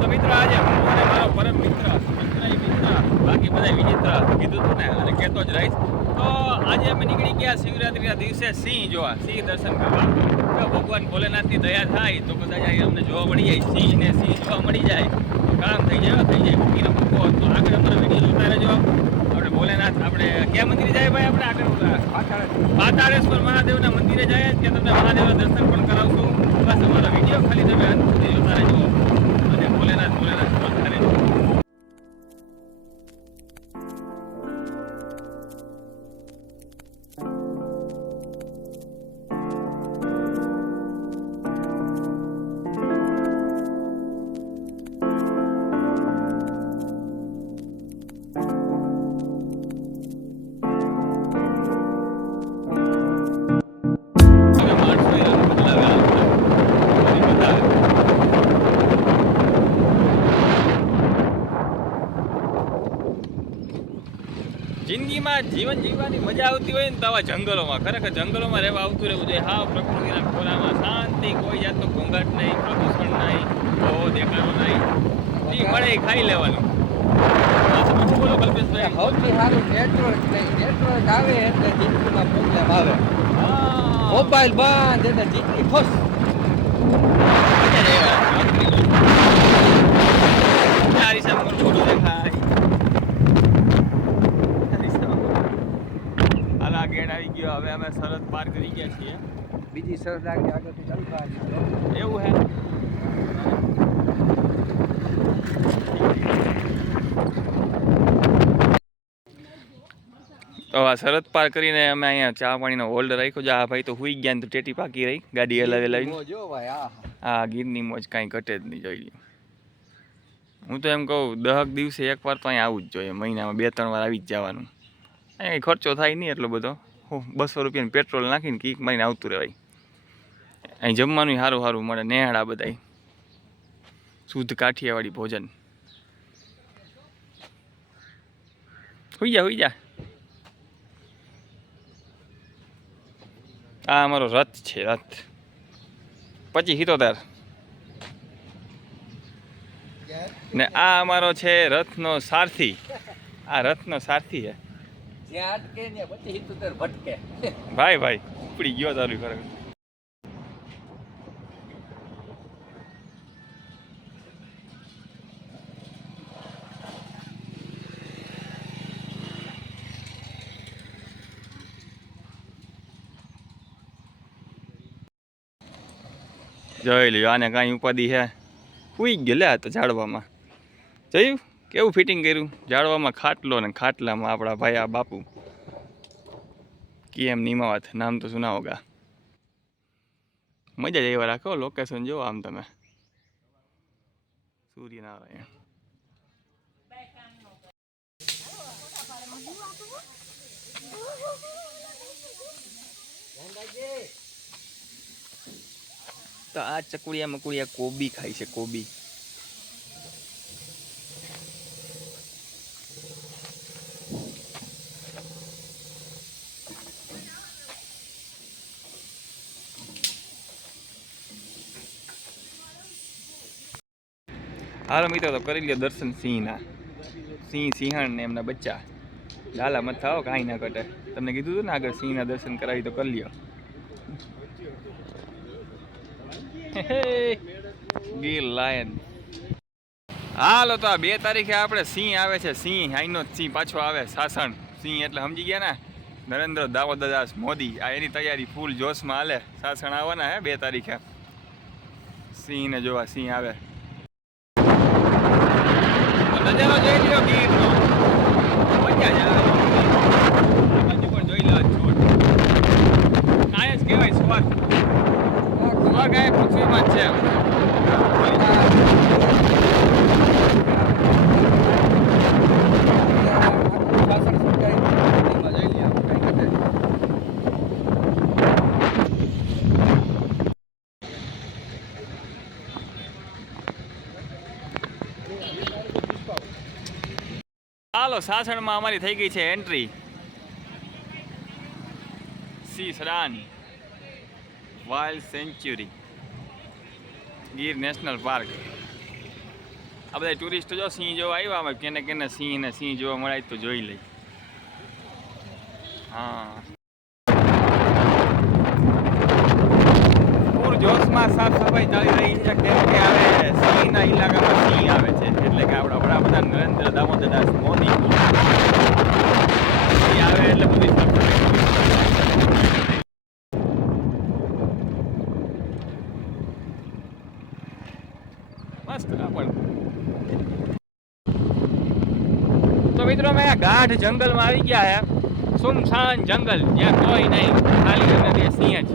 તો મિત્રો આજે હું અને મારો પરમ મિત્ર બાકી બધા વિચિત્ર કીધું હતું ને અને કહેતો જ રહીશ. તો આજે અમે નીકળી ગયા શિવરાત્રિના દિવસે સિંહ જોવા, સિંહ દર્શન કરવા. જો ભગવાન ભોલેનાથની દયા થાય તો કદાચ અમને જોવા મળી જાય, સિંહ ને સિંહ જોવા મળી જાય તો કામ થઈ જાય મૂકીને મૂકો. તો આગળ અમારો વિડીયો જોતા રહેજો. આપણે ભોલેનાથ, આપણે ક્યાં મંદિરે જાય ભાઈ? આપણે આગળ પાતાળેશ્વર મહાદેવના મંદિરે જાય કે તમને મહાદેવના દર્શન પણ કરાવશું. બસ અમારો વિડીયો ખાલી તમે અંત સુધી જોતા રહેજો અને ભોલેનાથ બોલતા રહેજો. જિંદગીમાં જીવન જીવવાની મજા આવતી હોય ને તો આવા જંગલોમાં, ખરેખર જંગલોમાં રહેવા આવતું રહેવું જોઈએ. હા, પ્રકૃતિના ખોરામાં શાંતિ, કોઈ જાતનો ઘોંઘાટ નહીં, પ્રદૂષણ નહીં, દેખાડો નહીં, જે મળે એ ખાઈ લેવાનું. બોલો કલ્પેશભાઈ. સૌથી સારું નેટવર્ક નહીં. નેટવર્ક આવે એટલે જિંદગીમાં પ્રોબ્લેમ આવે. મોબાઈલ બંધ એટલે જિંદગી ખુશ. ગેટ આવી ગયો. હવે અમે સરહદ પાર કરી ગયા છીએ. બીજી સરહદ આગળથી ચાલુ થવાની. એવું હે? તો આ સરહદ પાર કરીને અમે અહીંયા ચા પાણીનો હોલ્ડ રાખ્યો છે. આ ભાઈ તો હુઈ ગયા ને તો ટેટી પાકી રહી, ગાડી હલાવી લાવી. હા, ગીરની મોજ કાંઈ ઘટે જ નહીં. જોઈ લ્યો. હું તો એમ કહું 10 દિવસે એકવાર તો અહીંયા આવવું જ જોઈએ. મહિનામાં 2-3 વાર આવી જ જવાનું. અહીંયા ખર્ચો થાય નહીં એટલો બધો. 200 રૂપિયાનું પેટ્રોલ નાખીને કીક મારીને આવતું રહેવાય. અહીં જમવાનું સારું સારું મળે, નેહાડા બધાય શુદ્ધ કાઠિયાવાડી ભોજન. હોઈ જા. આ અમારો રથ છે, રથ 2577 ને આ અમારો છે રથનો સારથી. આ રથનો સારથી છે. જ્યાં અટકે ને 2577 ભટકે. ભાઈ ઉપડી ગયો તારું ખરેખર. જોઈ લ્યો, આને કાંઈ ઉપાધિ છે. સુઈ ગયો લે. આ તો ઝાડવામાં જોયું કેવું ફિટિંગ કર્યું. ઝાડવામાં ખાટલો ને ખાટલામાં આપણા ભાઈ આ બાપુ કેમ નિમાવત, નામ તો સુના હોગા. મજા જ એવા રાખો. લોકેશન જો આમ તમે, સૂર્યનારાયણ. તો આ ચકુડિયા મકુડિયા કોબી ખાય છે, કોબી. હાલો મિત્રો, તો કરી લ્યો દર્શન સિંહના. સિંહણ ને એમના બચ્ચા. લાલા મત થાઓ, કાંઈ ના ઘટે. તમને કીધું હતું ને આગળ સિંહના દર્શન કરાવી તો કરી લ્યો. ગીર લાયન. હાલો, તો આ 2 તારીખે આપણે સિંહ આવે છે. સિંહ આઈનો સિંહ પાછો આવે. સાસણ સિંહ એટલે સમજી ગયા ને, નરેન્દ્ર દામોદરદાસ મોદી. આ એની તૈયારી ફૂલ જોશમાં હાલે. સાસણ આવવાના હે 2 તારીખે. સિંહને જોવા સિંહ આવે. નજારો જોઈ લ્યો ગીરનો, મજા જ આવે. બાજુ પણ જોઈ લો છોડ. કાંઈ જ કહેવાય સ્વર્ગ. સ્વર્ગ આ પૃથ્વીમાં જ છે. હાલો, સાસણમાં અમારી થઈ ગઈ છે એન્ટ્રી. સી સડાન wild sanctuary, Gir national park. આ બધા ટુરિસ્ટ જો સિંહ જોવા આવ્યા અમે કેને કેને સિંહ ને સિંહ જોવા મળે તો જોઈ લઈ. હા પૂરજોશમાં સાફ સફાઈ ચાલી રહી છે કેમ કે હવે સિંહના ઇલાકામાં સિંહ આવે છે એટલે કે આપણા વડાપ્રધાન નરેન્દ્ર દામોદરદાસ મોદી સિંહ આવે એટલે બધી સાફ સફાઈ મસ્ત પણ. તો મિત્રો અમે આ ગાઢ જંગલમાં આવી ગયા હે, સુમસાન જંગલ જ્યાં કોઈ નહીં, ખાલી અમે બે સિંહ જ.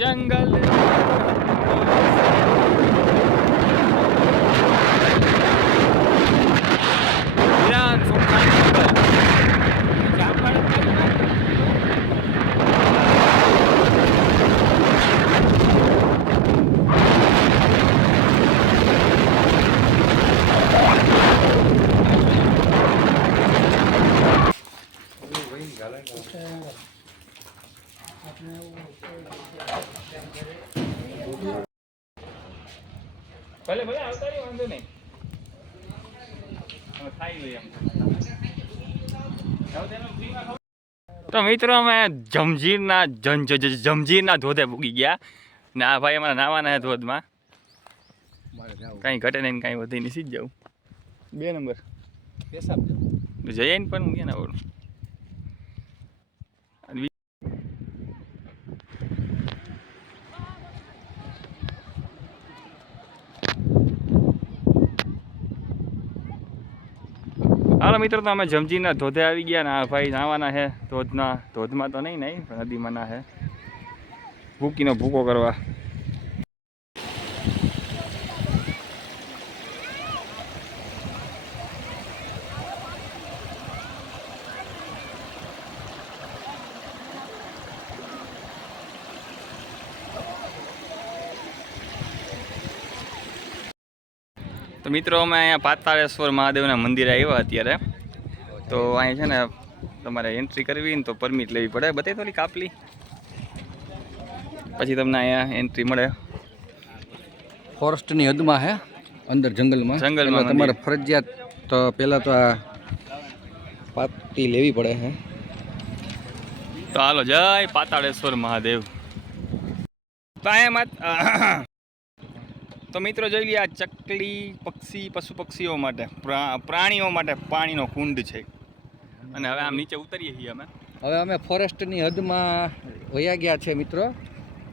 જંગલ વિરાન સુમસાન જંગલ. ભલે ભલે આવતા રહ્યો, વાંધો નહીં. ખાઈ લઈએ એમ. તો મિત્રો અમે જમજીરના ધોધે પૂગી ગયા ને આ ભાઈ અમારા નાવાના ધોધમાં. કાંઈ ઘટે નહીં કાંઈ વધી નહીં, સીધ જાઉં 2 નંબર જઈએ ને પણ ગયા ને આવડું. હાલો મિત્રો તો અમે જમજીના ધોધે આવી ગયા ને આ ભાઈ નાવાના છે ધોધમાં તો નહીં પણ નદીમાં ના હે ભૂકીનો ભૂકો કરવા. તો મિત્રો અમે અહીંયા પાતાળેશ્વર મહાદેવના મંદિરે આવ્યા અત્યારે. તો અહીંયા છે ને તમારે એન્ટ્રી કરવી ને તો પરમિટ લેવી પડે, બતાવી થોડી કાપલી પછી તમને અહીંયા એન્ટ્રી મળે. ફોરેસ્ટની હદમાં હે, અંદર જંગલમાં તમારે ફરજિયાત તો પહેલાં તો આ પાટી લેવી પડે છે. તો હાલો જય પાતાળેશ્વર મહાદેવ. તો અહીંયા તો મિત્રો જોઈ લઈએ આ ચકલી પક્ષી પશુ પક્ષીઓ માટે પ્રાણીઓ માટે પાણીનો કુંડ છે. અને હવે આમ નીચે ઉતરીએ છીએ અમે. હવે અમે ફોરેસ્ટની હદમાં વયા ગયા છે મિત્રો,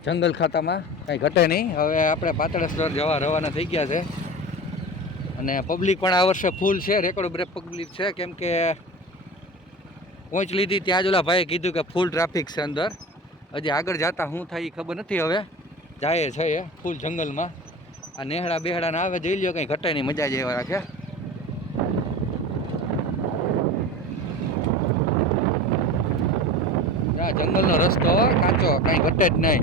જંગલ ખાતામાં કાંઈ ઘટે નહીં. હવે આપણે પાતાળેશ્વર જવા રવાના થઈ ગયા છે અને પબ્લિક પણ આ વર્ષે ફૂલ છે, રેકોર્ડ બ્રેક પબ્લિક છે. કેમ કે પહોંચ લીધી ત્યાં જ ઓલા ભાઈએ કીધું કે ફૂલ ટ્રાફિક છે અંદર. હજી આગળ જતા શું થાય એ ખબર નથી. હવે જાય છે એ ફૂલ જંગલમાં. આ નેહડા બેહડા ના આવે જોઈ લ્યો, કંઈ ઘટે નહીં, મજા જ એવા રાખે. જંગલનો રસ્તો કાચો, કાંઈ ઘટે જ નહીં.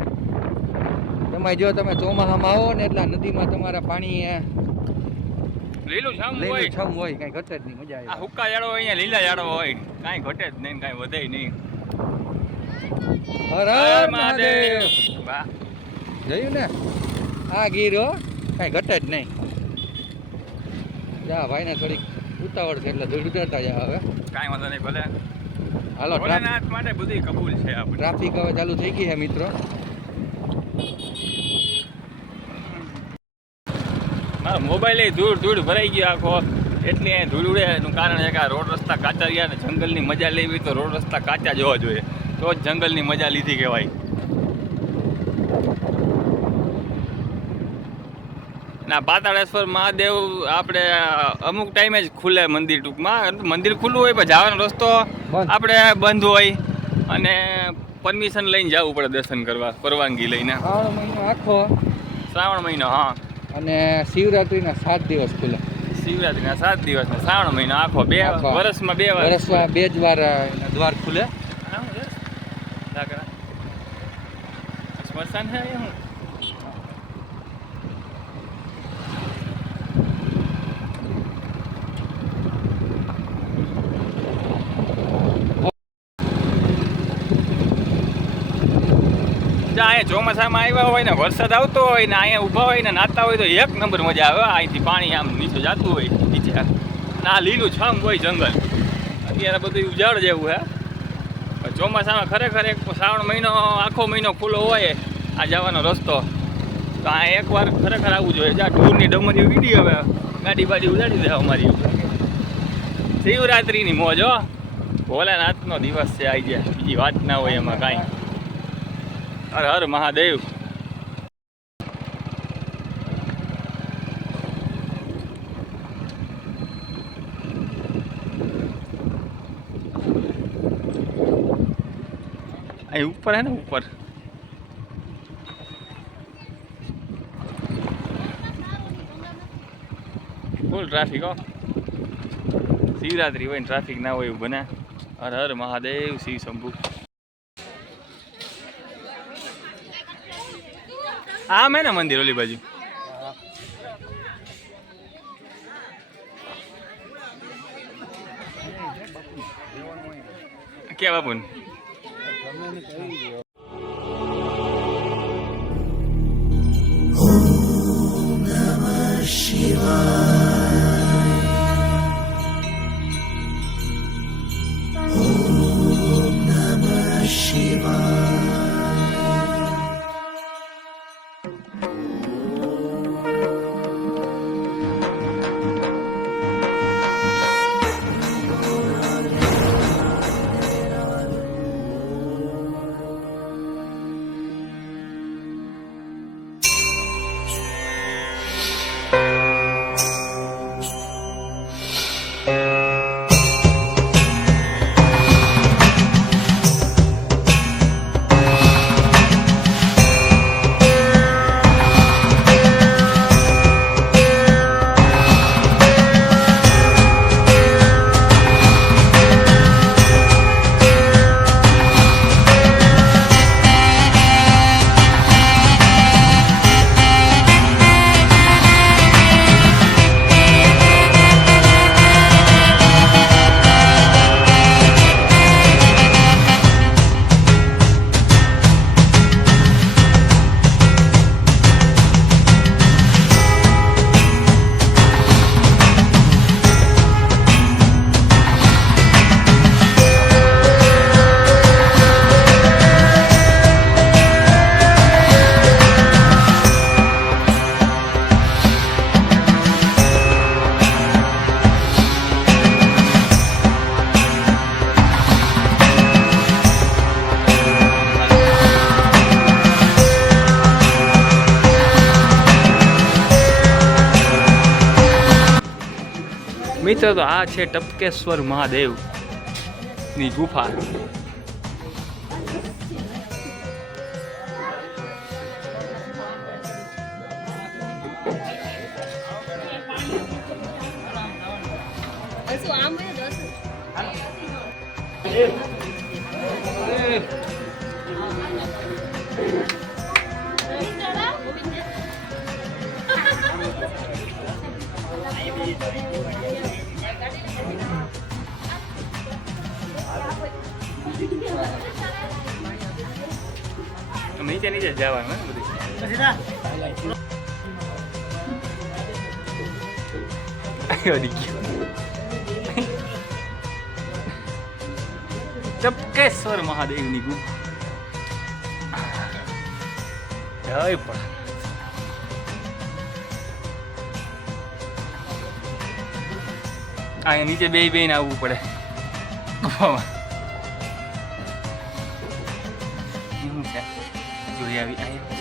તમે જો તમે ચોમાસામાં આવો ને એટલે નદીમાં તમારા પાણી લીલું છમ હોય, કાંઈ ઘટે જ નહીં, મજા આવે. આ હુક્કા જાડો અહીંયા લીલા જાડો હોય, કાંઈ ઘટે જ નહીં, કાંઈ વધે નહીં. હર હર મહાદેવ. વાહ જોયું ને આ ગીરો કાંઈ ઘટે જ નહીં. જા ભાઈને થોડીક ઉતાવળ છે એટલે ધૂળ ઉતરતા જાય. હવે કાંઈ વાંધો નહીં, ભલે હાલો. ભોલેનાથ માટે બધું કબૂલ છે. આપણે ટ્રાફિક હવે ચાલુ થઈ ગઈ છે મિત્રો. મારો મોબાઈલ ધૂળ ભરાઈ ગયો આખો, એટલે ધૂળ ઉડે એનું કારણ છે કે આ રોડ રસ્તા કાચા રહ્યા ને જંગલની મજા લેવી તો રોડ રસ્તા કાચા જોવા જોઈએ, તો જ જંગલની મજા લીધી કહેવાય. ના પાતાળેશ્વર મહાદેવ આપણે અમુક ટાઈમે જ ખુલે મંદિર, ટૂંકમાં મંદિર ખુલ્લું હોય પણ જવાનો રસ્તો આપણે બંધ હોય અને પરમિશન લઈને જવું પડે દર્શન કરવા, પરવાનગી લઈને. શ્રાવણ મહિનો આખો, શ્રાવણ મહિનો હા, અને શિવરાત્રીના 7 દિવસ ખુલે. શિવરાત્રીના 7 દિવસ ને શ્રાવણ મહિનો આખો, વર્ષમાં 2 વાર જ વાર દ્વાર ખુલે. સ્મશાન છે હું અહીંયા ચોમાસામાં આવ્યા હોય ને વરસાદ આવતો હોય ને અહીંયા ઊભા હોય ને નાતા હોય તો એક નંબર મજા આવે. અહીંથી પાણી આમ નીચે જતું હોય નીચે, ના લીલું છમ હોય જંગલ. અત્યારે બધું ઉજાડ જેવું હે. ચોમાસામાં ખરેખર એક શ્રાવણ મહિનો આખો મહિનો ખુલ્લો હોય આ જવાનો રસ્તો, તો આ એકવાર ખરેખર આવવું જોઈએ. જ્યાં ટૂરની ડમરી વીડી હવે ગાડી બાડી ઉડાડી દે અમારી. શિવરાત્રિની મોજ હો, ભોલાનાથનો દિવસ છે આવી જાય, બીજી વાત ના હોય એમાં કાંઈ. હર હર મહાદેવ. અહીં ઉપર હે ને ઉપર ફૂલ ટ્રાફિક હો. શિવરાત્રી હોય ને ટ્રાફિક ના હોય એવું બને. હર હર મહાદેવ શિવ શંભુ. આમ હે ને મંદિર ઓલી બાજુ કે બાપુ મિત્રો, તો આ છે ટપકેશ્વર મહાદેવ ની ગુફા. નીચે નીચે જવાનું ને બધું. ટપકેશ્વર મહાદેવની ગુફા. જય પણ અહીંયા નીચે બે ને આવવું પડે ગુફામાં. શું છે જોઈ આવી અહીંયા.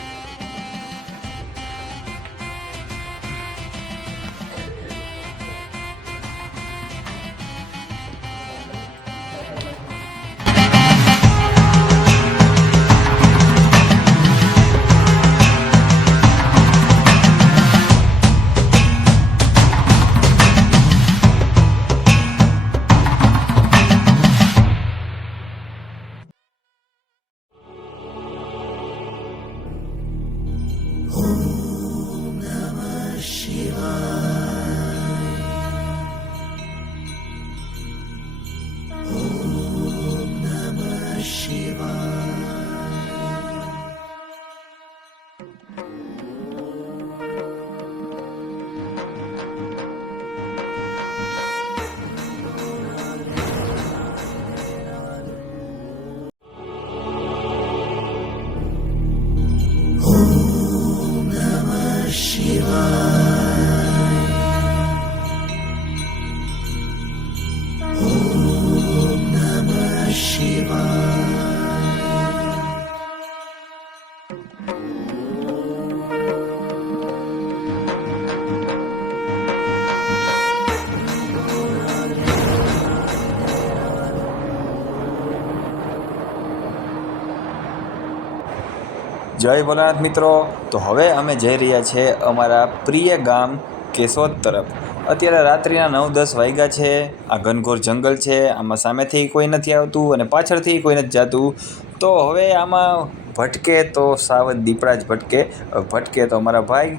જય ભોલાનાથ મિત્રો. તો હવે અમે જઈ રહ્યા છીએ અમારા પ્રિય ગામ કેશોદ તરફ. અત્યારે રાત્રિના 9-10 વાગ્યા છે. આ ઘનઘોર જંગલ છે, આમાં સામેથી કોઈ નથી આવતું અને પાછળથી કોઈ નથી જતું. તો હવે આમાં ભટકે તો સાવધ દીપડા જ ભટકે. ભટકે તો અમારા ભાઈ.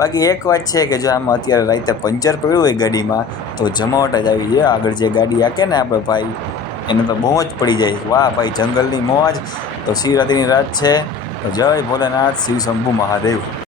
બાકી એક વાત છે કે જો આમાં અત્યારે રાતે પંચર પડ્યું હોય ગાડીમાં તો જમાવટ જ આવી જાય. આગળ જે ગાડી હાકે ને આપણે ભાઈ, એને તો બહુ જ પડી જાય. વાહ ભાઈ, જંગલની મોજ. તો શિવરાત્રિની રાત છે. તો જય ભોલેનાથ, શિવ શંભુ મહાદેવ.